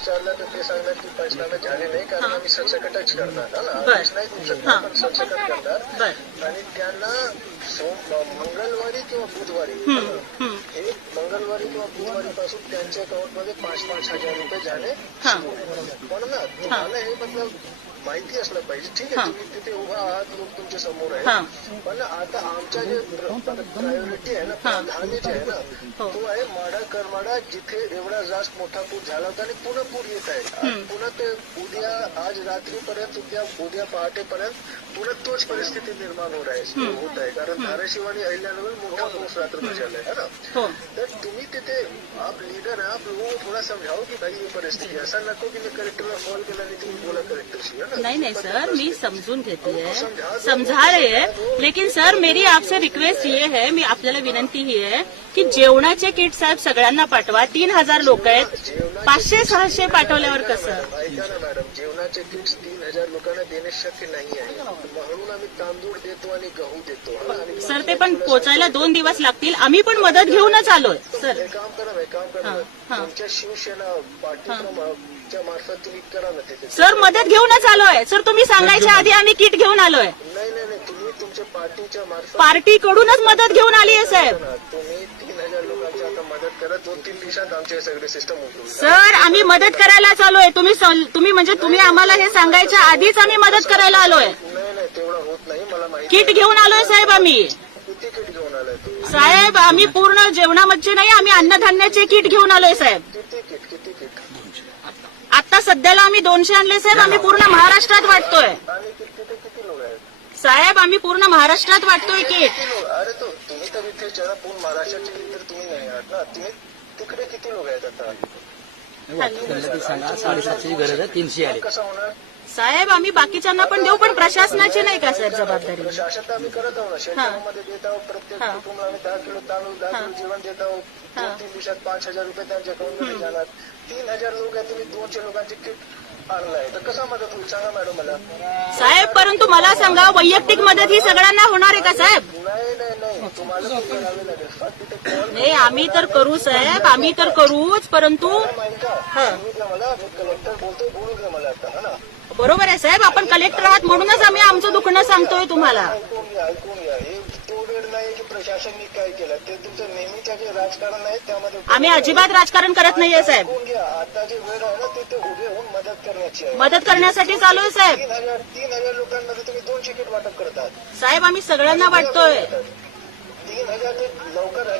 विचारलं तर ते सांगणार की पंचनामे झाले नाही कारण आम्ही सरसकटच करणार नाही करू शकणार पण सरसकट करणार आणि त्यांना मंगळवारी किंवा बुधवारी मंगळवारी किंवा बुधवारी पासून त्यांच्या अकाउंटमध्ये पाच पाच हजार रुपये हा. होणार. पण ना तुम्हाला हे मतलब माहिती असलं पाहिजे ठीक. आहे तुम्ही तिथे उभा आहात लोक तुमच्यासमोर हा. आहे पण आता आमच्या जे प्रायोरिटी आहे ना. प्राधान्य जे आहे ना हो. तो आहे माडा करमाडा जिथे एवढा जास्त मोठा पूर झाला होता आणि पुन्हा पूर येत आहे. पुन्हा ते आज रात्रीपर्यंत उद्या उद्या पहाटेपर्यंत पुन्हा तोच परिस्थिती निर्माण होत आहे. होत आहे. कारण धाराशिव आणि अहिल्यानगर मोठा पाऊस रात्र झाला आहे ना? हो. तर तुम्ही तिथे आप लीडर है आप लोगों को थोड़ा समझाओ की भाई ये परिस्थिती है. असं नको की मी कलेक्टरला कॉल केला आणि तुम्ही बोला कलेक्टरशी है ना? नहीं नहीं सर मैं समझून घेते. है समझा रहे हैं लेकिन सर मेरी आपसे रिक्वेस्ट ये है मी आपल्याला विनंती ही आहे की जेवणाचे किट साहेब सगळ्यांना पाठवा. तीन हजार लोक आहेत. पाचशे सहाशे पाठवल्यावर कसं? ऐका ना मॅडम जेवणाचे किट्स तीन हजार लोकांना देणे शक्य नाही आहे. म्हणून आम्ही तांदूळ देतो आणि गहू देतो. सर ते पण पोचायला दोन दिवस लागतील. आम्ही पण मदत घेऊनच आलोय. सर. काम करा ना, काम करा ना. हा. तुमच्या शिवसेना पार्टीच्या मार्फत तुम्ही करा ना सर मदत घेऊनच आलोय. सर तुम्ही सांगायच्या आधी आम्ही किट घेऊन आलोय. नाही नाही नाही. तुम्ही तुमच्या पार्टीच्या मार्फत पार्टीकडूनच मदत घेऊन आली आहे साहेब. करा. तुम्ही तीन हजार लोकांची आता मदत करा. दोन तीन दिवसात आमचे हे सगळे सिस्टम उठून सर आम्ही मदत करायला आलोय तुम्ही तुम्ही म्हणजे तुम्ही आम्हाला हे सांगायच्या आधीच आम्ही मदत करायला आलोय. नाही नाही तेवढं होत नाही. मला माहिती किट घेऊन आलोय साहेब आम्ही. साहेब आम्ही पूर्ण जेवणामध्ये नाही आम्ही अन्नधान्याचे किट घेऊन आलोय साहेब. आता सध्याला आम्ही दोनशे आणले साहेब. आम्ही पूर्ण महाराष्ट्रात वाटतोय. आणि कि- तिथे किती लोक आहेत साहेब आम्ही पूर्ण महाराष्ट्रात वाटतोय किट. लोक अरे तो तुम्ही तर इथे जरा पूर्ण महाराष्ट्राचे तर तुम्ही नाही आहात ना. तुम्ही तिकडे किती लोक आहेत आता? त्यांना ती सांगा साडेसातशेची गरज आहे तीनशे आले. कसं होणार? साहेब आम्ही बाकीच्यांना पण देऊ पण प्रशासनाची नाही का साहेब जबाबदारी? प्रशासन तर आम्ही करत आहोत ना. शेतकऱ्यांमध्ये देत आहोत प्रत्येक हा. कुटुंबाला आम्ही दहा किलो तांदूळ दहा किलो जेवण देत आहोत. हा. दोन तीन दिवसात पाच हजार रुपये त्यांच्या अकाउंटमध्ये जाणार. तीन हजार लोक आहेत तुम्ही दोनशे लोकांचे किट आणलाय. तर कसा मदत होईल? सांगा मॅडम मला. साहेब परंतु मला सांगा वैयक्तिक मदत ही सगळ्यांना होणार आहे का साहेब? नाही नाही नाही. तुम्हाला ते करावे लागेल. फक्त तिथे कॉल नाही आम्ही तर करू साहेब. आम्ही तर करूच परंतु ऐका द्या मला मी कलेक्टर बोलतोय बोलू द्या मला आता हा ना? बरोबर आहे साहेब आपण कलेक्टर आहात म्हणूनच आम्ही आमचं दुखणं सांगतोय तुम्हाला. ऐकून घ्या ऐकून घ्या. हे तो वेळ नाही की प्रशासनने काय केलं? ते तुमचं नेहमीचं जे राजकारण आहे त्यामध्ये आम्ही अजिबात राजकारण करत नाहीये साहेब. ऐकून घ्या आता जे वेळ आहे ना तिथे उभे होऊन मदत करण्याची आहे. मदत करण्यासाठी चालू आहे साहेब. तीन हजार तीन हजार लोकांमध्ये तुम्ही दोन तिकीट वाटप करतात. साहेब आम्ही सगळ्यांना वाटतोय तीन हजार ते लवकर हजार पॅकेट करा तिथे आणि लोकांना द्या